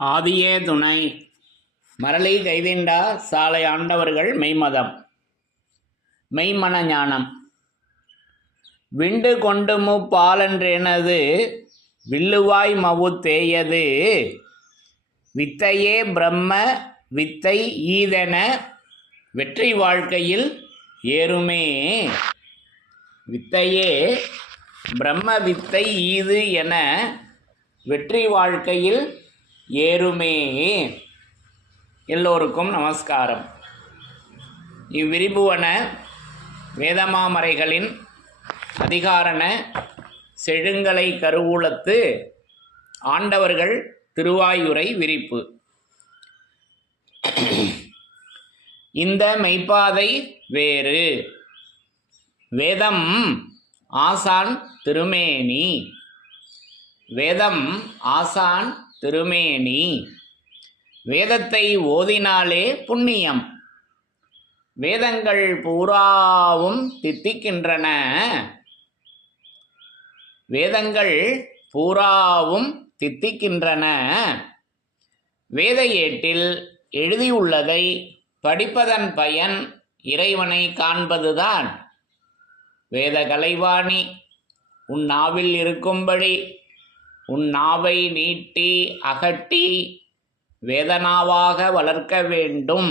ஆதியே துணை மரளி கைதிண்டா சாலை ஆண்டவர்கள் மெய்மதம் மெய்மன ஞானம் விண்டு கொண்டுமு பாலன்றெனது வில்லுவாய் மவு தேயது வித்தையே பிரம்ம வித்தை ஈதென வெற்றி வாழ்க்கையில் ஏறுமே. வித்தையே பிரம்ம வித்தை ஈது என வெற்றி வாழ்க்கையில் ஏறுமே. எல்லோருக்கும் நமஸ்காரம். இவ்விரிபுவன வேதமாமறைகளின் அதிகாரண செழுங்கலை கருவூலத்து ஆண்டவர்கள் திருவாயுரை விரிப்பு. இந்த மெய்ப்பாதை வேறு வேதம் ஆசான் திருமேனி. வேதம் ஆசான் திருமேனி. வேதத்தை ஓதினாலே புண்ணியம். வேதங்கள் பூராவும் தித்திக்கின்றன. வேதங்கள் பூராவும் தித்திக்கின்றன. வேத ஏட்டில் எழுதியுள்ளதை படிப்பதன் பயன் இறைவனை காண்பதுதான். வேத கலைவாணி உன் நாவில் இருக்கும்படி உன் நாவை நீட்டி அகட்டி வேதனாவாக வளர்க்க வேண்டும்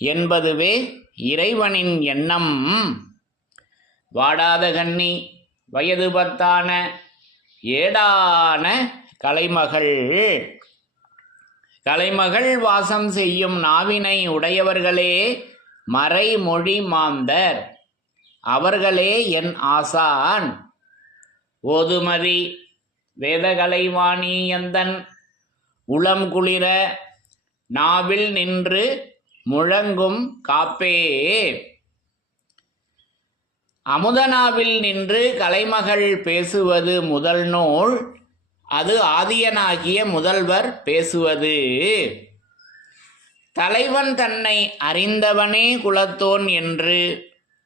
என்பதுவே இறைவனின் எண்ணம். வாடாத கன்னி வயது பத்தான ஏடான கலைமகள் வாசம் செய்யும் நாவினை உடையவர்களே மறைமொழி மாந்தர். அவர்களே என் ஆசான். ஓதுமதி வேதகலைவாணி எந்தன் உளம் குளிர நாவில் நின்று முழங்கும் காப்பே. அமுதனாவில் நின்று கலைமகள் பேசுவது முதல் நூல். அது ஆதியனாகிய முதல்வர் பேசுவது. தலைவன் தன்னை அறிந்தவனே குலத்தோன் என்று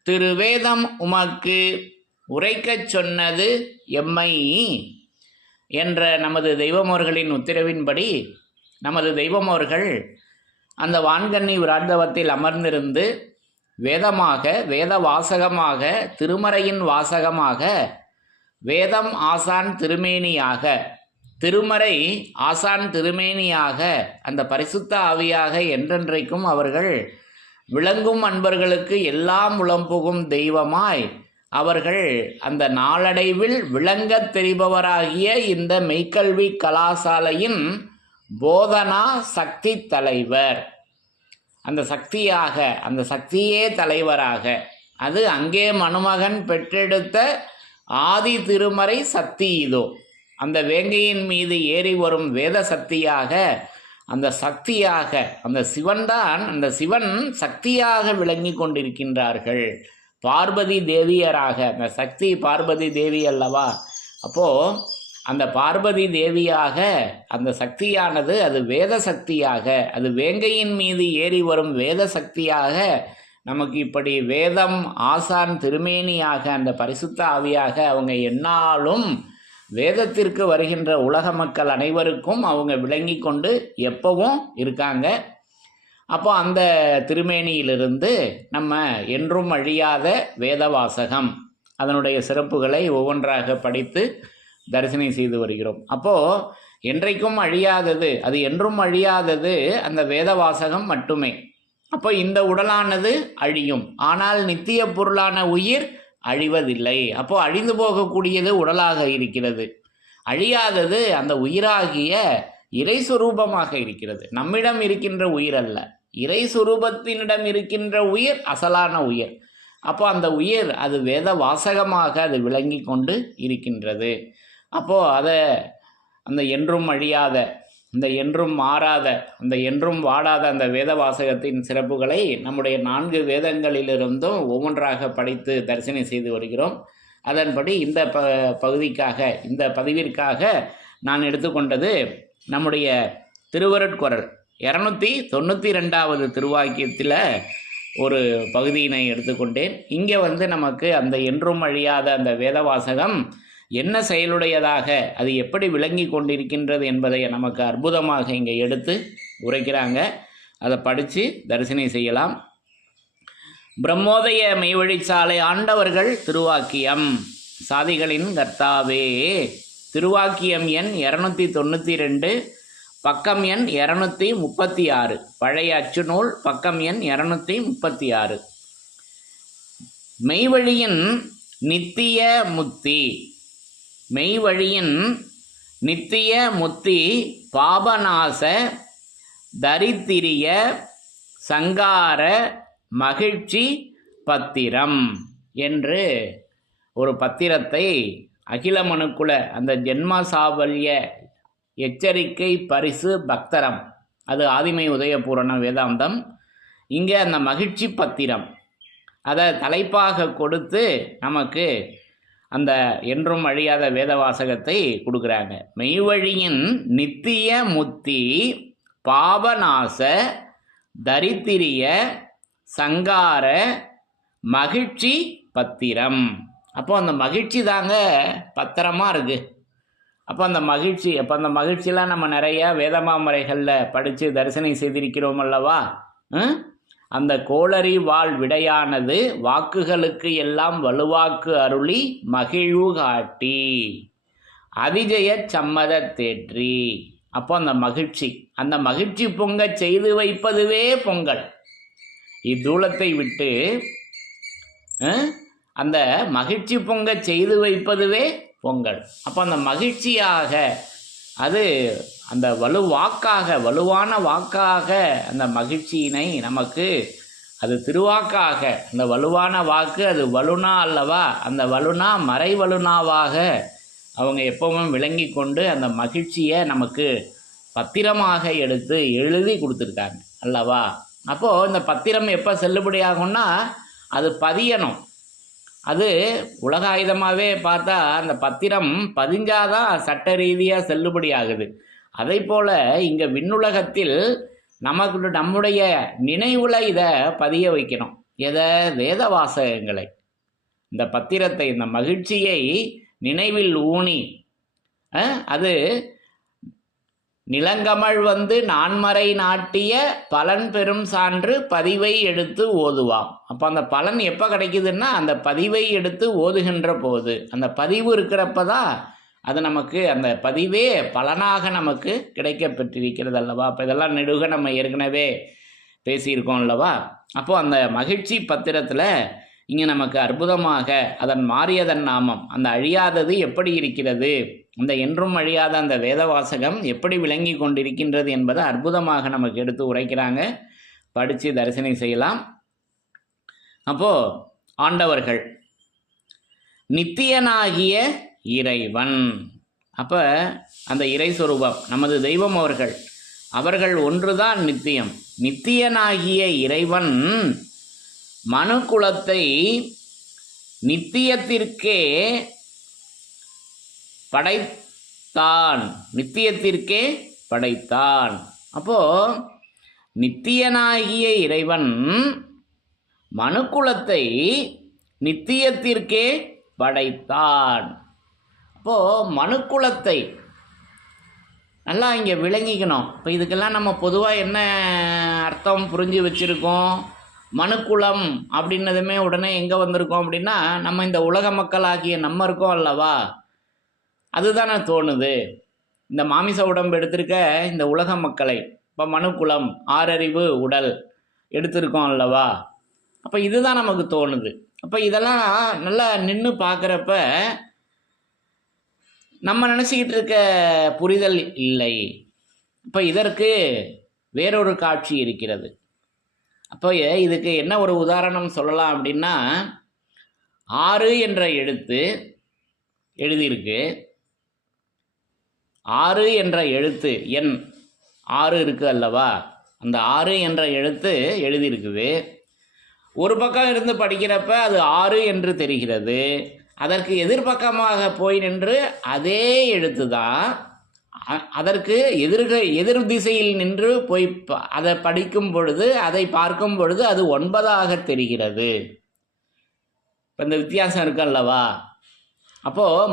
திருவேதம் உமக்கு உரைக்கச் சொன்னது எம்மை என்ற நமது தெய்வமோர்களின் உத்தரவின்படி நமது தெய்வமோர்கள் அந்த வான்கண்ணி விராந்தவத்தில் அமர்ந்திருந்து வேதமாக வேத வாசகமாக திருமறையின் வாசகமாக வேதம் ஆசான் திருமேனியாக திருமறை ஆசான் திருமேனியாக அந்த பரிசுத்த ஆவியாக என்றென்றைக்கும் அவர்கள் விளங்கும் அன்பர்களுக்கு எல்லாம் உளம்புகும் தெய்வமாய் அவர்கள் அந்த நாளடைவில் விளங்கத் தெரிபவராகிய இந்த மெய்க்கல்வி கலாசாலையின் போதனா சக்தி தலைவர். அந்த சக்தியாக அந்த சக்தியே தலைவராக அது அங்கே மணுமகன் பெற்றெடுத்த ஆதி திருமறை சக்தி. இதோ அந்த வேங்கையின் மீது ஏறி வரும் வேத சக்தியாக அந்த சக்தியாக அந்த சிவன்தான் அந்த சிவன் சக்தியாக விளங்கி கொண்டிருக்கின்றார்கள். பார்வதி தேவியராக அந்த சக்தி பார்வதி தேவி அல்லவா. அப்போது அந்த பார்வதி தேவியாக அந்த சக்தியானது அது வேத சக்தியாக அது வேங்கையின் மீது ஏறி வரும் வேத சக்தியாக நமக்கு இப்படி வேதம் ஆசான் திருமேனியாக அந்த பரிசுத்த ஆவியாக அவங்க எந்நாளும் வேதத்திற்கு வருகின்ற உலக மக்கள் அனைவருக்கும் அவங்க விளங்கி கொண்டு எப்பவும் இருக்காங்க. அப்போ அந்த திருமேனியிலிருந்து நம்ம என்றும் அழியாத வேத வாசகம் அதனுடைய சிறப்புகளை ஒவ்வொன்றாக படித்து தரிசனம் செய்து வருகிறோம். அப்போது என்றைக்கும் அழியாதது அது என்றும் அழியாதது அந்த வேத வாசகம் மட்டுமே. அப்போ இந்த உடலானது அழியும், ஆனால் நித்திய பொருளான உயிர் அழிவதில்லை. அப்போது அழிந்து போகக்கூடியது உடலாக இருக்கிறது. அழியாதது அந்த உயிராகிய இறை சுரூபமாக இருக்கிறது. நம்மிடம் இருக்கின்ற உயிர் அல்ல, இறை சுரூபத்தினிடம் இருக்கின்ற உயிர் அசலான உயிர். அப்போ அந்த உயிர் அது வேத வாசகமாக அது விளங்கி கொண்டு இருக்கின்றது. அப்போது அதை அந்த என்றும் அழியாத இந்த என்றும் மாறாத அந்த என்றும் வாடாத அந்த வேத வாசகத்தின் சிறப்புகளை நம்முடைய 4 வேதங்களிலிருந்தும் ஒவ்வொன்றாக படித்து தரிசனம் செய்து வருகிறோம். அதன்படி இந்த பகுதிக்காக இந்த பதிவிற்காக நான் எடுத்துக்கொண்டது நம்முடைய திருவருட்குரல் 292வது திருவாக்கியத்தில் ஒரு பகுதியினை எடுத்துக்கொண்டேன். இங்கே நமக்கு அந்த என்றும் அழியாத அந்த வேத வாசகம் என்ன செயலுடையதாக அது எப்படி விளங்கி கொண்டிருக்கின்றது என்பதை நமக்கு அற்புதமாக இங்கே எடுத்து உரைக்கிறாங்க. அதை படித்து தரிசனை செய்யலாம். பிரம்மோதய மெய்வழிச்சாலை ஆண்டவர்கள் திருவாக்கியம். சாதிகளின் கர்த்தாவே. திருவாக்கியம் எண் 292, பக்கம் எண் 236, பழைய அச்சு நூல், பக்கம் எண் 236. மெய்வழியின் நித்திய முத்தி. மெய்வழியின் நித்திய முத்தி பாபநாச தரித்திரிய சங்கார மகிழ்ச்சி பத்திரம் என்று ஒரு பத்திரத்தை அகில மனுக்குல அந்த ஜென்ம சாவல்ய எச்சரிக்கை பரிசு பக்தரம், அது ஆதிமை உதயபூரண வேதாந்தம். இங்கே அந்த மகிழ்ச்சி பத்திரம் அதை தலைப்பாக கொடுத்து நமக்கு அந்த என்றும் அழியாத வேத வாசகத்தை கொடுக்குறாங்க. மெய்வழியின் நித்திய முத்தி பாபநாச தரித்திரிய சங்கார மகிழ்ச்சி பத்திரம். அப்போ அந்த மகிழ்ச்சி தாங்க பத்திரமாக இருக்குது. அப்போ அந்த மகிழ்ச்சியெலாம் நம்ம நிறையா வேதமாமறைகளில் படித்து தரிசனை செய்திருக்கிறோம் அல்லவா. அந்த கோளறி வாழ் விடையானது வாக்குகளுக்கு எல்லாம் வலுவாக்கு அருளி மகிழ்வு காட்டி அதிஜய சம்மத தேற்றி. அப்போ அந்த மகிழ்ச்சி பொங்க செய்து வைப்பதுவே பொங்கல். இத்தூலத்தை விட்டு அந்த மகிழ்ச்சி பொங்க செய்து வைப்பதுவே பொங்கல். அப்போ அந்த மகிழ்ச்சியாக அது அந்த வலுவான வாக்காக அந்த மகிழ்ச்சியினை நமக்கு அது திருவாக்காக, அந்த வலுவான வாக்கு அது வலுனா அல்லவா, அந்த வலுனா மறை வலுனாவாக அவங்க எப்பவும் விளங்கி கொண்டு அந்த மகிழ்ச்சியை நமக்கு பத்திரமாக எடுத்து எழுதி கொடுத்துருக்காங்க அல்லவா. அப்போது இந்த பத்திரம் எப்போ செல்லுபடியாகும்னா அது பதியணும். அது உலக ஆயுதமாகவே பார்த்தா அந்த பத்திரம் பதிஞ்சாதான் சட்ட ரீதியாக செல்லுபடி ஆகுது. அதை போல் இங்கே விண்ணுலகத்தில் நம்முடைய நினைவில் இதை பதிய வைக்கணும். எதை? வேத வாசகங்களை, இந்த பத்திரத்தை, இந்த மகிழ்ச்சியை நினைவில் ஊனி அது நிலங்கமழ் வந்து நான்மறை நாட்டிய பலன் பெரும் சான்று பதிவை எடுத்து ஓதுவாம். அப்போ அந்த பலன் எப்போ கிடைக்குதுன்னா அந்த பதிவை எடுத்து ஓதுகின்ற போது, அந்த பதிவு இருக்கிறப்ப தான் அது நமக்கு அந்த பதிவே பலனாக நமக்கு கிடைக்க பெற்றிருக்கிறது அல்லவா. அப்போ இதெல்லாம் நெடுக நம்ம ஏற்கனவே பேசியிருக்கோம் அல்லவா. அப்போது அந்த மகிழ்ச்சி பத்திரத்தில் இங்கே நமக்கு அற்புதமாக அதன் மாறியதன் நாமம், அந்த அழியாதது எப்படி இருக்கிறது, அந்த என்றும் அழியாத அந்த வேதவாசகம் எப்படி விளங்கி கொண்டிருக்கின்றது என்பதை அற்புதமாக நமக்கு எடுத்து உரைக்கிறாங்க. படித்து தரிசனை செய்யலாம். அப்போது ஆண்டவர்கள் நித்தியனாகிய இறைவன். அப்போ அந்த இறை சொரூபம் நமது தெய்வம் அவர்கள் ஒன்றுதான் நித்தியம். நித்தியனாகிய இறைவன் மனுக்குலத்தை நித்தியத்திற்கே படைத்தான். அப்போ நித்தியனாகிய இறைவன் மனுக்குலத்தை நித்தியத்திற்கே படைத்தான். அப்போ மனுக்குலத்தை நல்லா இங்கே விளங்கிக்கணும். இப்போ இதுக்கெல்லாம் நம்ம பொதுவாக என்ன அர்த்தம் புரிஞ்சு வச்சுருக்கோம்? மனுக்குலம் அப்படின்னதுமே உடனே எங்கே வந்திருக்கோம் அப்படின்னா நம்ம இந்த உலக மக்களாகிய நம்ம இருக்கோம் அல்லவா, அதுதானே தோணுது. இந்த மாமிச உடம்பு எடுத்திருக்க இந்த உலக மக்களை இப்போ மனுக்குலம், ஆறறிவு உடல் எடுத்திருக்கோம் அல்லவா. அப்போ இதுதான் நமக்கு தோணுது. அப்போ இதெல்லாம் நல்லா நின்று பார்க்குறப்ப நம்ம நினச்சிக்கிட்டு இருக்க புரிதல் இல்லை. இப்போ இதற்கு வேறொரு காட்சி இருக்கிறது. அப்போ இதுக்கு என்ன ஒரு உதாரணம் சொல்லலாம் அப்படின்னா, 6 என்ற எழுத்து எழுதியிருக்கு. 6 என்ற எழுத்து எண் 6 இருக்குது அல்லவா, அந்த 6 என்ற எழுத்து எழுதியிருக்குது. ஒரு பக்கம் இருந்து படிக்கிறப்ப அது 6 என்று தெரிகிறது. அதற்கு எதிர்பக்கமாக போய் நின்று அதே எழுத்து தான் அதற்கு எதிர் திசையில் நின்று போய் அதை படிக்கும் பொழுது, அதை பார்க்கும் பொழுது அது 9ஆக தெரிகிறது. இப்போ இந்த வித்தியாசம் இருக்கு அல்லவா. அப்போது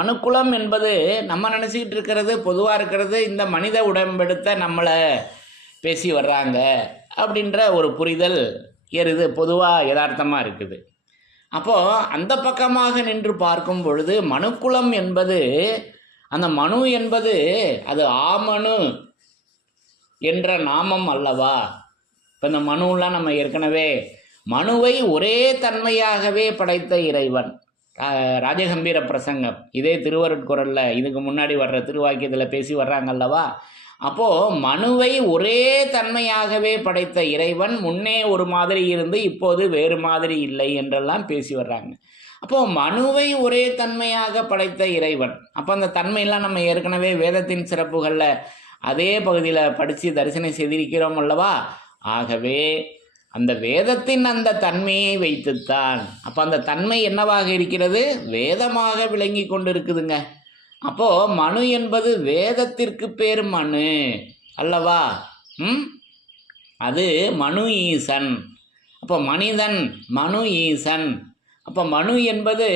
மனுக்குலம் என்பது நம்ம நினச்சிக்கிட்டு இருக்கிறது பொதுவாக இருக்கிறது இந்த மனித உடம்பெடுத்த நம்மளை பேசி வர்றாங்க அப்படின்ற ஒரு புரிதல் பொதுவாக யதார்த்தமாக இருக்குது. அப்போது அந்த பக்கமாக நின்று பார்க்கும் பொழுது மனுக்குலம் என்பது, அந்த மனு என்பது அது ஆமனு என்ற நாமம் அல்லவா? இப்போ இந்த மனுலாம் நம்ம ஏற்கனவே மனுவை ஒரே தன்மையாகவே படைத்த இறைவன், ராஜகம்பீர பிரசங்கம், இதே திருவருட்குறளில் இதுக்கு முன்னாடி வர்ற திருவாக்கியத்தில் பேசி வர்றாங்கல்லவா? அப்போது மனுவை ஒரே தன்மையாகவே படைத்த இறைவன் முன்னே ஒரு மாதிரி இருந்து இப்போது வேறு மாதிரி இல்லை என்றெல்லாம் பேசி வர்றாங்க. அப்போது மனுவை ஒரே தன்மையாக படைத்த இறைவன், அப்போ அந்த தன்மையெல்லாம் நம்ம ஏற்கனவே வேதத்தின் சிறப்புகளில் அதே பகுதியில் படித்து தரிசனம் செய்திருக்கிறோம் அல்லவா? ஆகவே அந்த வேதத்தின் அந்த தன்மையை வைத்துத்தான், அப்போ அந்த தன்மை என்னவாக இருக்கிறது? வேதமாக விளங்கி கொண்டு இருக்குதுங்க. அப்போது மனு என்பது வேதத்திற்கு பேர் மனு அல்லவா? அது மனு ஈசன். அப்போ மனிதன் மனு ஈசன். அப்போ மனு என்பது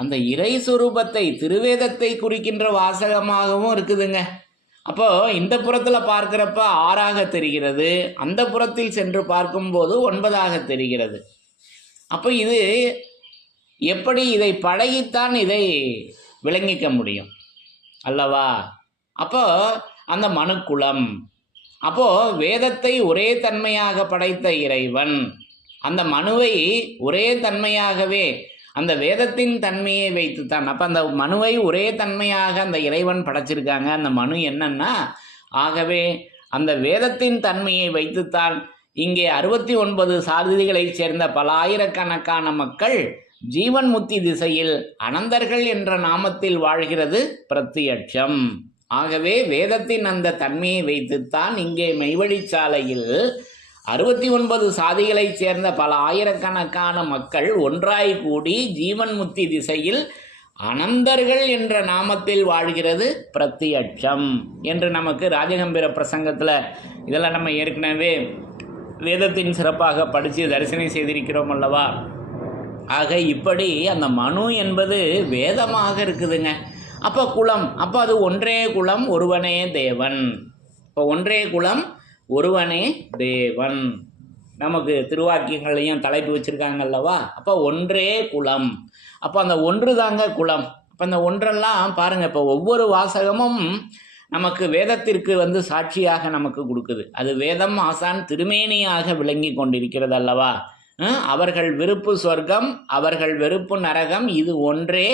அந்த இறை சுரூபத்தை, திருவேதத்தை குறிக்கின்ற வாசகமாகவும் இருக்குதுங்க. அப்போது இந்த புறத்தில் பார்க்குறப்ப 6ஆக தெரிகிறது, அந்த புறத்தில் சென்று பார்க்கும்போது 9ஆக தெரிகிறது. அப்போ இது எப்படி, இதை பழகித்தான் இதை விளங்கிக்க முடியும் அல்லவா? அப்போ அந்த மனுக்குலம், அப்போது வேதத்தை ஒரே தன்மையாக படைத்த இறைவன் அந்த மனுவை ஒரே தன்மையாகவே அந்த வேதத்தின் தன்மையை வைத்துத்தான், அப்போ அந்த மனுவை ஒரே தன்மையாக அந்த இறைவன் படைச்சிருக்காங்க. அந்த மனு என்னன்னா, ஆகவே அந்த வேதத்தின் தன்மையை வைத்துத்தான் இங்கே 69 சாதிகளைச் சேர்ந்த பல ஆயிரக்கணக்கான மக்கள் ஜீவன் முக்தி திசையில் அனந்தர்கள் என்ற நாமத்தில் வாழ்கிறது பிரத்தியட்சம். ஆகவே வேதத்தின் அந்த தன்மையை வைத்துத்தான் இங்கே மெய்வழிச்சாலையில் 69 சாதிகளைச் சேர்ந்த பல ஆயிரக்கணக்கான மக்கள் ஒன்றாய் கூடி ஜீவன் முக்தி திசையில் அனந்தர்கள் என்ற நாமத்தில் வாழ்கிறது பிரத்தியட்சம் என்று நமக்கு ராஜகம்பீர பிரசங்கத்தில் இதெல்லாம் நம்ம ஏற்கனவே வேதத்தின் சிறப்பாக படித்து தரிசனம் செய்திருக்கிறோம் அல்லவா? ஆக இப்படி அந்த மனு என்பது வேதமாக இருக்குதுங்க. அப்போ குலம், அப்போ அது ஒன்றே குலம் ஒருவனே தேவன். இப்போ ஒன்றே குலம் ஒருவனே தேவன் நமக்கு திருவாக்கியங்களையும் தலைப்பு வச்சுருக்காங்க அல்லவா? அப்போ ஒன்றே குலம், அப்போ அந்த ஒன்று தாங்க குலம். அப்போ அந்த ஒன்றெல்லாம் பாருங்கள், இப்போ ஒவ்வொரு வாசகமும் நமக்கு வேதத்திற்கு சாட்சியாக நமக்கு கொடுக்குது. அது வேதம் ஆசான் திருமேனியாக விளங்கி கொண்டிருக்கிறது அல்லவா? அவர்கள் விருப்பு சொர்க்கம், அவர்கள் வெறுப்பு நரகம், இது ஒன்றே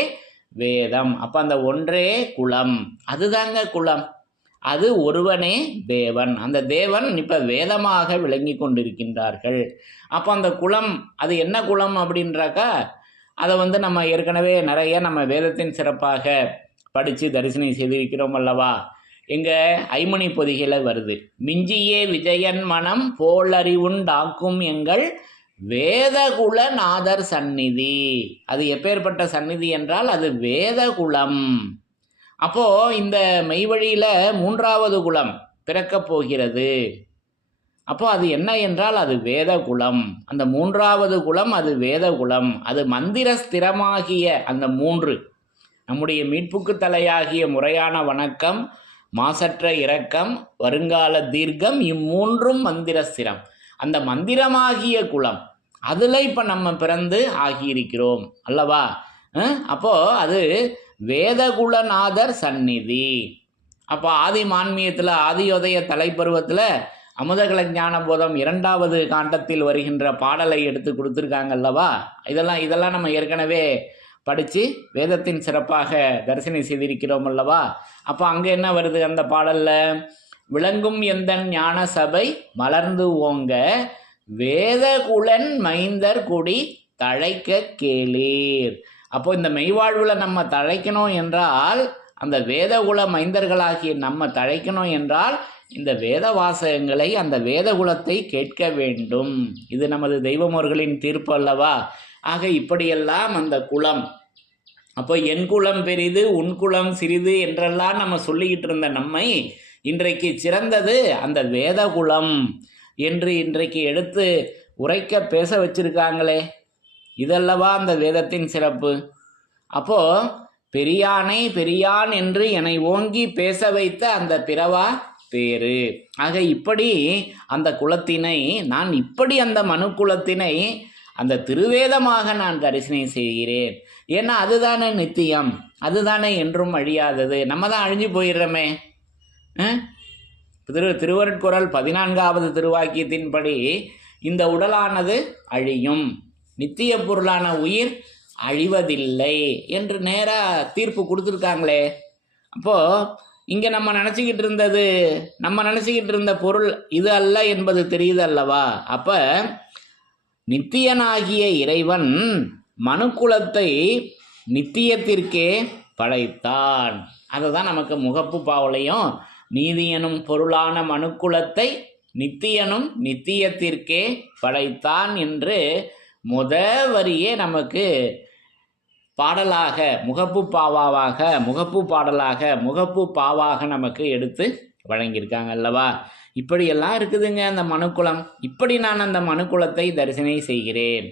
வேதம். அப்போ அந்த ஒன்றே குலம், அதுதாங்க குலம். அது ஒருவனே தேவன். அந்த தேவன் இப்போ வேதமாக விளங்கி கொண்டிருக்கின்றார்கள். அப்போ அந்த குலம் அது என்ன குலம் அப்படின்றாக்கா, அதை நம்ம ஏற்கனவே நிறைய நம்ம வேதத்தின் சிறப்பாக படித்து தரிசனம் செய்திருக்கிறோம் அல்லவா? எங்கள் ஐமணி பொதிகையில் வருது, மிஞ்சியே விஜயன் மனம் போலறிவுண்டாக்கும் எங்கள் வேதகுல நாதர் சந்நிதி. அது எப்பேற்பட்ட சந்நிதி என்றால் அது வேதகுலம். அப்போது இந்த மெய்வழியில் 3வது குலம் பிறக்கப் போகிறது. அப்போ அது என்ன என்றால் அது வேதகுலம். அந்த 3வது குலம் அது வேதகுலம். அது மந்திர ஸ்திரமாகிய அந்த 3 நம்முடைய மீட்புக்கு தலையாகிய முறையான வணக்கம், மாசற்ற இரக்கம், வருங்கால தீர்க்கம், இம்மூன்றும் மந்திர ஸ்திரம். அந்த மந்திரமாகிய குலம் அதில் இப்போ நம்ம பிறந்து ஆகியிருக்கிறோம் அல்லவா? அப்போது அது வேதகுலநாதர் சந்நிதி. அப்போ ஆதி மான்மியத்தில் ஆதியோதய தலைப்பருவத்தில் அமுதகல ஞான போதம் 2வது காண்டத்தில் வருகின்ற பாடலை எடுத்து கொடுத்துருக்காங்க அல்லவா? இதெல்லாம் நம்ம ஏற்கனவே படித்து வேதத்தின் சிறப்பாக தரிசனம் செய்திருக்கிறோம் அல்லவா? அப்போ அங்கே என்ன வருது அந்த பாடலில்? விளங்கும் எந்தன் ஞான சபை மலர்ந்து ஓங்க வேதகுலன் மைந்தர் குடி தழைக்க கேளீர். அப்போ இந்த மெய்வாழ்வில் நம்ம தழைக்கணும் என்றால், அந்த வேதகுல மைந்தர்களாகிய நம்ம தழைக்கணும் என்றால் இந்த வேத வாசகங்களை, அந்த வேதகுலத்தை கேட்க வேண்டும். இது நமது தெய்வமோர்களின் தீர்ப்பு அல்லவா? ஆக இப்படியெல்லாம் அந்த குலம், அப்போ என் குலம் பெரிது உன் குலம் சிறிது என்றெல்லாம் நம்ம சொல்லிக்கிட்டு இருந்த நம்மை இன்றைக்கு சிறந்தது அந்த வேதகுலம் என்று இன்றைக்கு எடுத்து உரைக்க பேச வச்சிருக்காங்களே, இதல்லவா அந்த வேதத்தின் சிறப்பு. அப்போது பெரியானை பெரியான் என்று என்னை ஓங்கி பேச வைத்த அந்த பிறவா பேரு. ஆக இப்படி அந்த குலத்தினை நான் இப்படி அந்த மனு குலத்தினை அந்த திருவேதமாக நான் தரிசனை செய்கிறேன். ஏன்னா அதுதானே நித்தியம், அதுதானே என்றும் அழியாதது. நம்ம தான் அழிஞ்சு போயிடுறோமே. திருவருட்குறள் 14வது திருவாக்கியத்தின்படி இந்த உடலானது அழியும், நித்திய பொருளான உயிர் அழிவதில்லை என்று நேராக தீர்ப்பு கொடுத்துருக்காங்களே. அப்போது இங்கே நம்ம நினச்சிக்கிட்டு இருந்த பொருள் இது அல்ல என்பது தெரியுது அல்லவா. அப்போ நித்தியனாகிய இறைவன் மனுக்குலத்தை நித்தியத்திற்கே படைத்தான். அதை தான் நமக்கு முகப்பு பாவலையும் நீதியனும் பொருளான மனுக்குலத்தை நித்தியனும் நித்தியத்திற்கே படைத்தான் என்று வரியே நமக்கு பாடலாக முகப்பு பாவாக நமக்கு எடுத்து வழங்கியிருக்காங்க அல்லவா. இப்படியெல்லாம் இருக்குதுங்க அந்த மனுக்குலம். இப்படி நான் அந்த மனுக்குலத்தை தரிசனை செய்கிறேன்.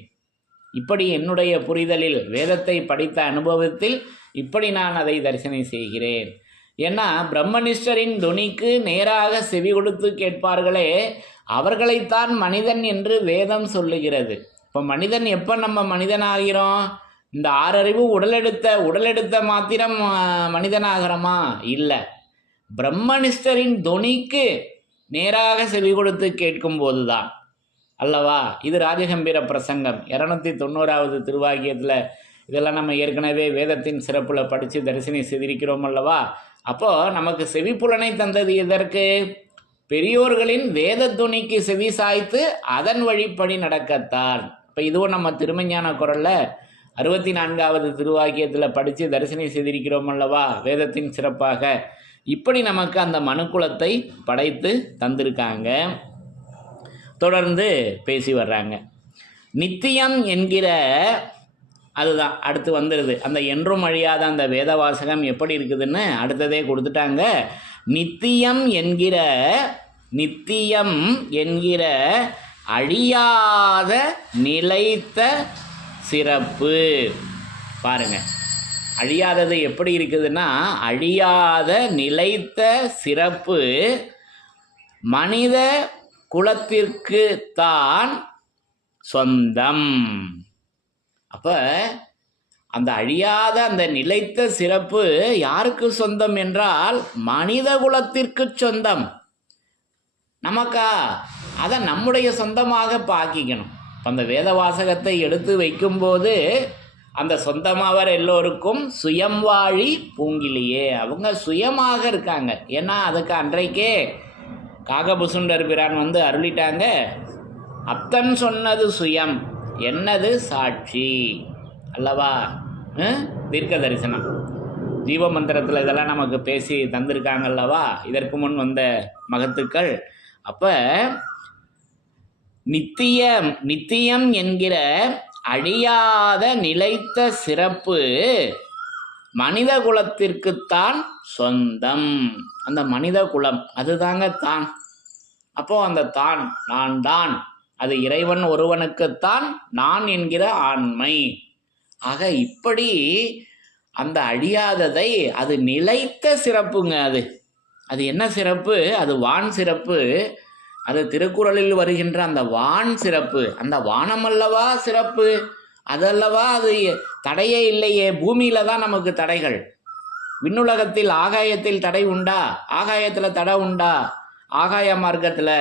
இப்படி என்னுடைய புரிதலில் வேதத்தை படித்த அனுபவத்தில் இப்படி நான் அதை தரிசனை செய்கிறேன். ஏன்னா பிரம்மனிஷ்டரின் துணிக்கு நேராக செவி கொடுத்து கேட்பார்களே, அவர்களைத்தான் மனிதன் என்று வேதம் சொல்லுகிறது. இப்போ மனிதன் எப்போ நம்ம மனிதனாகிறோம்? இந்த ஆறறிவு உடலெடுத்த மாத்திரம் மனிதனாகிறோமா? இல்லை. பிரம்மனிஷ்டரின் துணிக்கு நேராக செவி கொடுத்து கேட்கும்போது தான் அல்லவா. இது ராஜகம்பீர பிரசங்கம் 290வது திருவாக்கியத்தில். இதெல்லாம் நம்ம ஏற்கனவே வேதத்தின் சிறப்பில் படித்து தரிசனை செய்திருக்கிறோம் அல்லவா. அப்போது நமக்கு செவிப்புலனை தந்தது எதற்கு? பெரியோர்களின் வேத துணிக்கு செவி சாய்த்து அதன் வழிப்படி நடக்கத்தான். இப்போ இதுவும் நம்ம திருமஞான குரலில் 64வது திருவாக்கியத்தில் படித்து தரிசனை செய்திருக்கிறோம் அல்லவா, வேதத்தின் சிறப்பாக. இப்படி நமக்கு அந்த மனுக்குலத்தை படைத்து தந்திருக்காங்க. தொடர்ந்து பேசி வர்றாங்க. நித்தியம் என்கிற அதுதான் அடுத்து வந்துடுது. அந்த என்றும் அழியாத அந்த வேத வாசகம் எப்படி இருக்குதுன்னு அடுத்ததே கொடுத்துட்டாங்க. நித்தியம் என்கிற அழியாத நிலைத்த சிறப்பு. பாருங்க, அழியாதது எப்படி இருக்குதுன்னா, அழியாத நிலைத்த சிறப்பு மனித குலத்திற்கு தான் சொந்தம். அப்போ அந்த அழியாத அந்த நிலைத்த சிறப்பு யாருக்கு சொந்தம் என்றால் மனித குலத்திற்கு சொந்தம். நமக்கா அதை நம்முடைய சொந்தமாக பாக்கிக்கணும். அந்த வேத வாசகத்தை எடுத்து வைக்கும்போது அந்த சொந்தமாவர் எல்லோருக்கும் சுயம்வாழி பூங்கிலியே, அவங்க சுயமாக இருக்காங்க. ஏன்னா அதுக்கு அன்றைக்கே காகபுசுண்டர் பிரான் வந்து அருளிட்டாங்க, அத்தன் சொன்னது சுயம் என்னது சாட்சி அல்லவா. தீர்க்க தரிசனம் ஜீவ மந்திரத்தில் இதெல்லாம் நமக்கு பேசி தந்திருக்காங்க அல்லவா இதற்கு முன் வந்த மகத்துக்கள். அப்போ நித்தியம் என்கிற அழியாத நிலைத்த சிறப்பு மனித குலத்திற்குத்தான் சொந்தம். அந்த மனித குலம் அதுதாங்க தான். அப்போ அந்த தான் நான் தான், அது இறைவன் ஒருவனுக்குத்தான் நான் என்கிற ஆண்மை. ஆக இப்படி அந்த அழியாததை அது நிலைத்த சிறப்புங்க. அது என்ன சிறப்பு? அது வான் சிறப்பு. அது திருக்குறளில் வருகின்ற அந்த வான் சிறப்பு. அந்த வானமல்லவா சிறப்பு, அதல்லவா அது தடையே இல்லையே. பூமியில தான் நமக்கு தடைகள். விண்ணுலகத்தில் ஆகாயத்தில் தடை உண்டா? ஆகாயத்தில் தடை உண்டா? ஆகாய மார்க்கத்தில்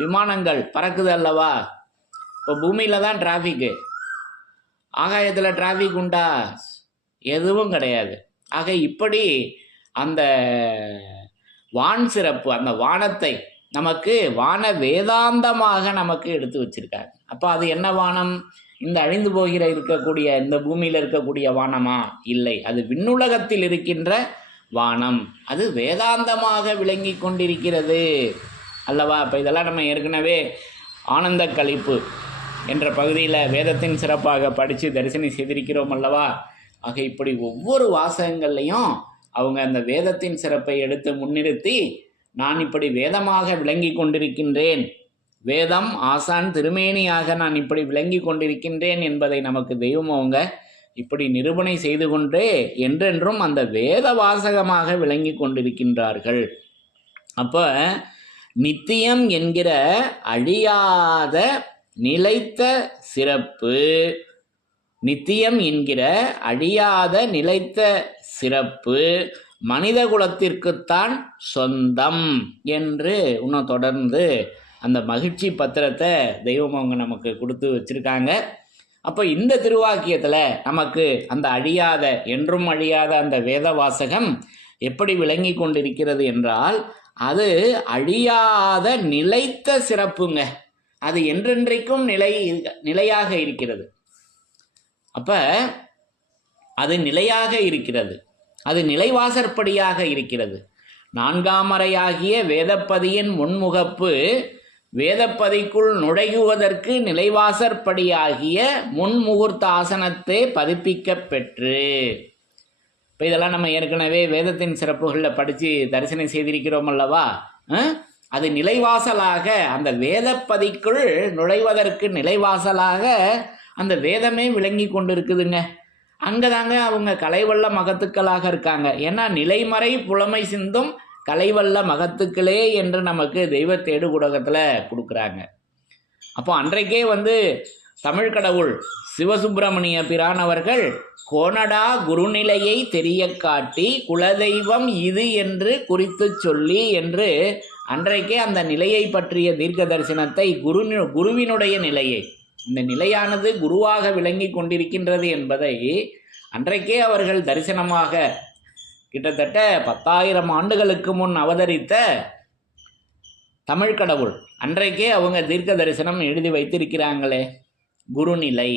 விமானங்கள் பறக்குது அல்லவா. இப்போ பூமியில தான் டிராஃபிக்கு, ஆகாயத்தில் டிராஃபிக் உண்டா? எதுவும் கிடையாது. ஆக இப்படி அந்த வான் சிறப்பு, அந்த வானத்தை நமக்கு வான வேதாந்தமாக நமக்கு எடுத்து வச்சிருக்காங்க. அப்போ அது என்ன வானம்? இந்த அழிந்து போகிற இருக்கக்கூடிய இந்த பூமியில் இருக்கக்கூடிய வானமா? இல்லை, அது விண்ணுலகத்தில் இருக்கின்ற வானம். அது வேதாந்தமாக விளங்கி கொண்டிருக்கிறது அல்லவா. இப்போ இதெல்லாம் நம்ம ஏற்கனவே ஆனந்த கழிப்பு என்ற பகுதியில் வேதத்தின் சிறப்பாக படித்து தரிசனம் செய்திருக்கிறோம் அல்லவா. ஆக இப்படி ஒவ்வொரு வாசகங்கள்லையும் அவங்க அந்த வேதத்தின் சிறப்பை எடுத்து முன்னிறுத்தி நான் இப்படி வேதமாக விளங்கி கொண்டிருக்கின்றேன், வேதம் ஆசான் திருமேனியாக நான் இப்படி விளங்கி கொண்டிருக்கின்றேன் என்பதை நமக்கு தெய்வம் அவங்க இப்படி நிரூபணை செய்து கொண்டே என்றென்றும் அந்த வேத வாசகமாக விளங்கி கொண்டிருக்கின்றார்கள். அப்போ நித்தியம் என்கிற அழியாத நிலைத்த சிறப்பு, நித்தியம் என்கிற அழியாத நிலைத்த சிறப்பு மனித குலத்திற்குத்தான் சொந்தம் என்று இன்னும் தொடர்ந்து அந்த மகிழ்ச்சி பத்திரத்தை தெய்வம் அவங்க நமக்கு கொடுத்து வச்சிருக்காங்க. அப்போ இந்த திருவாக்கியத்தில் நமக்கு அந்த அழியாத, என்றும் அழியாத அந்த வேத வாசகம் எப்படி விளங்கி கொண்டிருக்கிறது என்றால், அது அழியாத நிலைத்த சிறப்புங்க. அது என்றென்றைக்கும் நிலையாக இருக்கிறது. அப்போ அது நிலையாக இருக்கிறது, அது நிலைவாசற்படியாக இருக்கிறது. நான்காமறையாகிய வேதப்பதியின் முன்முகப்பு வேதப்பதிக்குள் நுழைகுவதற்கு நிலைவாசற்படியாகிய முன்முகூர்த்த ஆசனத்தை பதிப்பிக்க பெற்று. இப்போ இதெல்லாம் நம்ம ஏற்கனவே வேதத்தின் சிறப்புகளில் படித்து தரிசனம் செய்திருக்கிறோம் அல்லவா? அது நிலைவாசலாக, அந்த வேதப்பதிக்குள் நுழைவதற்கு நிலைவாசலாக அந்த வேதமே விளங்கி கொண்டு இருக்குதுங்க. அங்கே தாங்க அவங்க கலைவல்ல மகத்துக்களாக இருக்காங்க. ஏன்னா நிலைமறை புலமை சிந்தும் கலைவல்ல மகத்துக்களே என்று நமக்கு தெய்வ தேடு ஊடகத்தில் கொடுக்குறாங்க. அப்போ அன்றைக்கே தமிழ் கடவுள் சிவசுப்பிரமணிய பிரான் அவர்கள் கோணடா குருநிலையை தெரிய காட்டி குலதெய்வம் இது என்று குறித்து சொல்லி என்று அன்றைக்கே அந்த நிலையை பற்றிய தீர்க்க தரிசனத்தை குருவினுடைய நிலையை, இந்த நிலையானது குருவாக விளங்கி கொண்டிருக்கின்றது என்பதை அன்றைக்கே அவர்கள் தரிசனமாக கிட்டத்தட்ட 10,000 ஆண்டுகளுக்கு முன் அவதரித்த தமிழ் கடவுள் அன்றைக்கே அவங்க தீர்க்க தரிசனம் எழுதி வைத்திருக்கிறாங்களே, குருநிலை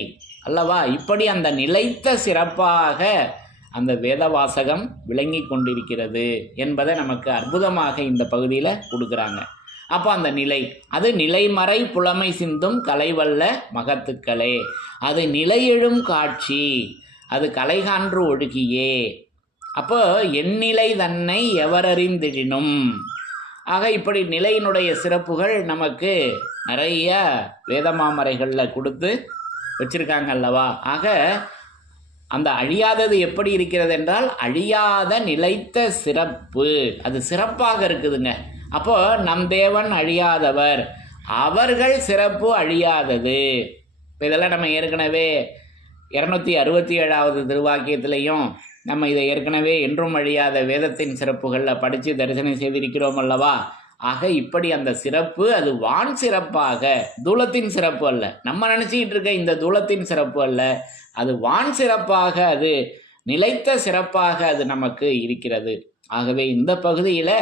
அல்லவா? இப்படி அந்த நிலைத்த சிறப்பாக அந்த வேத வாசகம் விளங்கி கொண்டிருக்கிறது என்பதை நமக்கு அற்புதமாக இந்த பகுதியில் கொடுக்குறாங்க. அப்போ அந்த நிலை, அது நிலைமறை புலமை சிந்தும் கலைவல்ல மகத்துக்களே, அது நிலையெழும் காட்சி, அது கலைகான்று ஒழுகியே. அப்போ எந்நிலை தன்னை எவரறிந்திடினும். ஆக இப்படி நிலையினுடைய சிறப்புகள் நமக்கு நிறைய வேதமாமறைகளில் கொடுத்து வச்சிருக்காங்க அல்லவா? ஆக அந்த அழியாதது எப்படி இருக்கிறது என்றால் அழியாத நிலைத்த சிறப்பு, அது சிறப்பாக இருக்குதுங்க. அப்போ நம் தேவன் அழியாதவர், அவர்கள் சிறப்பு அழியாதது. இப்போ இதெல்லாம் நம்ம ஏற்கனவே 267வது திருவாக்கியத்திலையும் நம்ம இதை ஏற்கனவே என்றும் அழியாத வேதத்தின் சிறப்புகளில் படித்து தரிசனம் செய்திருக்கிறோம் அல்லவா? ஆக இப்படி அந்த சிறப்பு அது வான் சிறப்பாக, தூலத்தின் சிறப்பு அல்ல, நம்ம நினச்சிக்கிட்டு இருக்க இந்த தூலத்தின் சிறப்பு அல்ல, அது வான் சிறப்பாக, அது நிலைத்த சிறப்பாக அது நமக்கு இருக்கிறது. ஆகவே இந்த பகுதியில்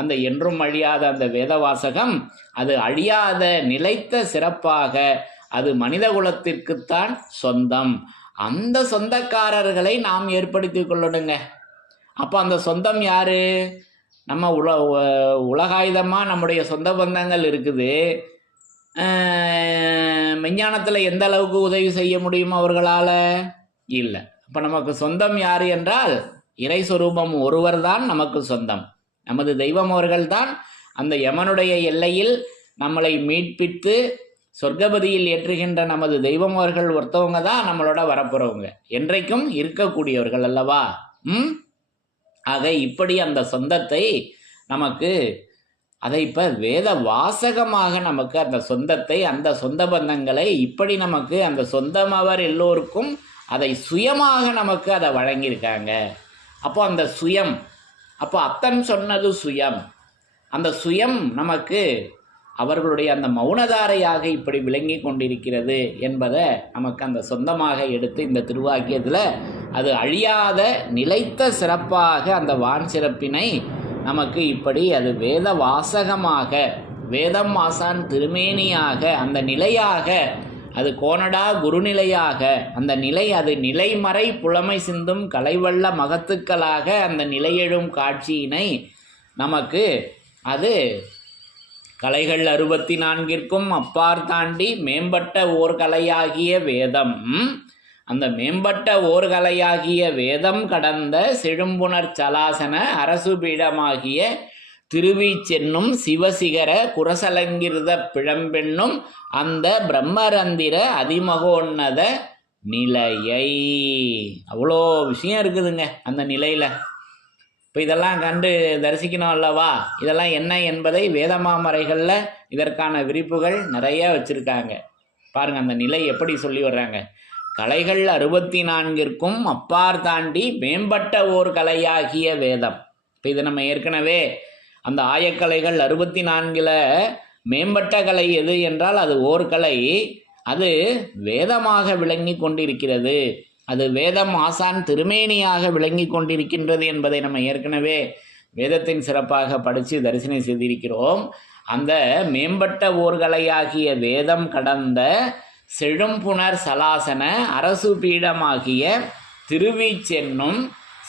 அந்த என்றும் அழியாத அந்த வேத வாசகம் அது அழியாத நிலைத்த சிறப்பாக, அது மனித குலத்திற்குத்தான் சொந்தம். அந்த சொந்தக்காரர்களை நாம் ஏற்படுத்தி கொள்ளணுங்க. அப்போ அந்த சொந்தம் யாரு? நம்ம உலகாயுதமாக நம்முடைய சொந்த பந்தங்கள் இருக்குது. விஞ்ஞானத்தில் எந்த அளவுக்கு உதவி செய்ய முடியும் அவர்களால்? இல்லை. அப்போ நமக்கு சொந்தம் யார் என்றால் இறை சொரூபம் ஒருவர் தான் நமக்கு சொந்தம். நமது தெய்வம் அவர்கள்தான் அந்த யமனுடைய எல்லையில் நம்மளை மீட்பித்து சொர்க்கபதியில் ஏற்றுகின்ற நமது தெய்வம் அவர்கள் ஒருத்தவங்க தான் நம்மளோட வரப்போகிறவங்க, என்றைக்கும் இருக்கக்கூடியவர்கள் அல்லவா? ஆக இப்படி அந்த சொந்தத்தை நமக்கு, அதை இப்போ வேத வாசகமாக நமக்கு அந்த சொந்தத்தை, அந்த சொந்த பந்தங்களை இப்படி நமக்கு அந்த சொந்தம் அவர் எல்லோருக்கும் அதை சுயமாக நமக்கு அதை வழங்கியிருக்காங்க. அப்போ அந்த சுயம், அப்போ அத்தன் சொன்னது சுயம், அந்த சுயம் நமக்கு அவர்களுடைய அந்த மௌனதாரையாக இப்படி விளங்கி கொண்டிருக்கிறது என்பதை நமக்கு அந்த சொந்தமாக எடுத்து இந்த திருவாக்கியத்தில் அது அழியாத நிலைத்த சிறப்பாக அந்த வான் சிறப்பினை நமக்கு இப்படி அது வேத வாசகமாக, வேதம் ஆசான் திருமேனியாக, அந்த நிலையாக, அது கோணடா குருநிலையாக, அந்த நிலை அது நிலைமறை புலமை சிந்தும் கலைவல்ல மகத்துக்களாக அந்த நிலையெழும் காட்சியினை நமக்கு அது கலைகள் 64ற்கும் அப்பார் தாண்டி மேம்பட்ட ஓர் கலையாகிய வேதம், அந்த மேம்பட்ட ஓர் கலையாகிய வேதம் கடந்த செழும்புணர் சலாசன அரசு பீடமாகிய திருவீச்சென்னும் சிவசிகர குரசலங்கிருத பிழம்பென்னும் அந்த பிரம்மரந்திர அதிமகோன்னத நிலையை. அவ்வளோ விஷயம் இருக்குதுங்க அந்த நிலையில். இப்போ இதெல்லாம் கண்டு தரிசிக்கணும் அல்லவா? இதெல்லாம் என்ன என்பதை வேதமாமறைகளில் இதற்கான விரிப்புகள் நிறைய வச்சுருக்காங்க. பாருங்கள் அந்த நிலை எப்படி சொல்லி வர்றாங்க. கலைகள் 64ற்கும் அப்பார் தாண்டி மேம்பட்ட ஓர் கலையாகிய வேதம். இப்போ இது நம்ம ஏற்கனவே அந்த ஆயக்கலைகள் 64ல் மேம்பட்ட கலை எது என்றால் அது ஓர் கலை. அது வேதமாக விளங்கி கொண்டிருக்கிறது. அது வேதம் ஆசான் திருமேனியாக விளங்கி கொண்டிருக்கின்றது என்பதை நம்ம ஏற்கனவே வேதத்தின் சிறப்பாக படித்து தரிசனம் செய்திருக்கிறோம். அந்த மேம்பட்ட ஓர்களையாகிய வேதம் கடந்த செழும்புணர் சலாசன அரசு பீடமாகிய திருவீச்சென்னும்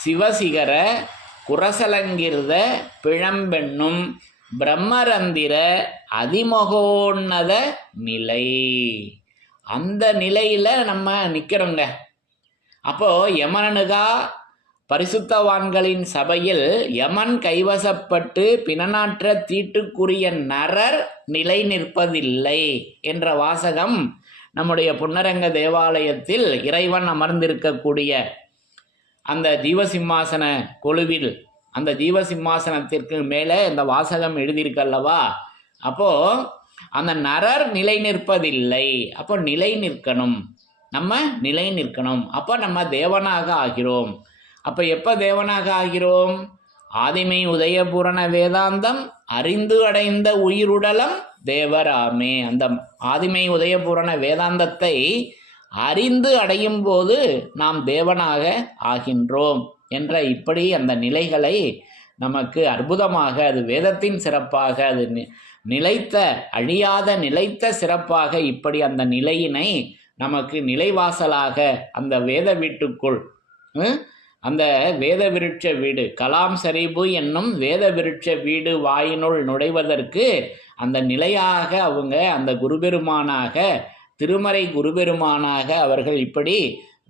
சிவசிகர குரசலங்கிருத பிழம்பெண்ணும் பிரம்மரந்திர அதிமகோன்னத நிலை. அந்த நிலையில் நம்ம நிற்கிறோங்க. அப்போது யமனனுகா பரிசுத்தவான்களின் சபையில் யமன் கைவசப்பட்டு பிணநாற்ற தீட்டுக்குரிய நரர் நிலை நிற்பதில்லை என்ற வாசகம் நம்முடைய புன்னரங்க தேவாலயத்தில் இறைவன் அமர்ந்திருக்கக்கூடிய அந்த ஜீவசிம்மாசன கொலுவில் அந்த ஜீவசிம்மாசனத்திற்கு மேலே இந்த வாசகம் எழுதியிருக்கல்லவா? அப்போது அந்த நரர் நிலை நிற்பதில்லை. அப்போ நிலை நிற்கணும், நம்ம நிலை நிற்கணும். அப்போ நம்ம தேவனாக ஆகிறோம். அப்போ எப்போ தேவனாக ஆகிறோம்? ஆதிமை உதயபூரண வேதாந்தம் அறிந்து அடைந்த உயிருடலம் தேவராமே. அந்த ஆதிமை உதயபூரண வேதாந்தத்தை அறிந்து அடையும் போது நாம் தேவனாக ஆகின்றோம் என்ற இப்படி அந்த நிலைகளை நமக்கு அற்புதமாக, அது வேதத்தின் சிறப்பாக, அது நிலைத்த அழியாத நிலைத்த சிறப்பாக இப்படி அந்த நிலையினை நமக்கு நிலைவாசலாக அந்த வேத வீட்டுக்குள் அந்த வேத விருட்ச வீடு கலாம் சரிபு என்னும் வேத விருட்ச வீடு வாயினுள் நுழைவதற்கு அந்த நிலையாக அவங்க அந்த குருபெருமானாக திருமறை குருபெருமானாக அவர்கள் இப்படி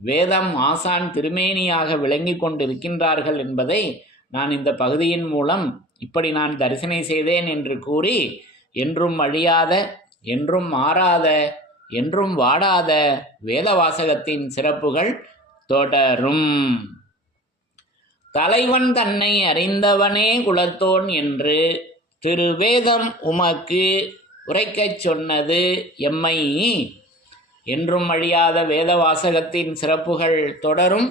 வேதம் ஆசான் திருமேனியாக விளங்கி கொண்டிருக்கின்றார்கள் என்பதை நான் இந்த பகுதியின் மூலம் இப்படி நான் தரிசனை செய்தேன் என்று கூறி, என்றும் அழியாத, என்றும் மாறாத, என்றும் வாடாத வேத வாசகத்தின் சிறப்புகள் தொடரும். தலைவன் தன்னை அறிந்தவனே குலத்தோன் என்று திருவேதம் உமக்கு உரைக்கச் சொன்னது எம்மை. என்றும் அழியாத வேத வாசகத்தின் சிறப்புகள் தொடரும்.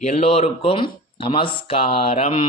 எல்லோருக்கும் நமஸ்காரம்.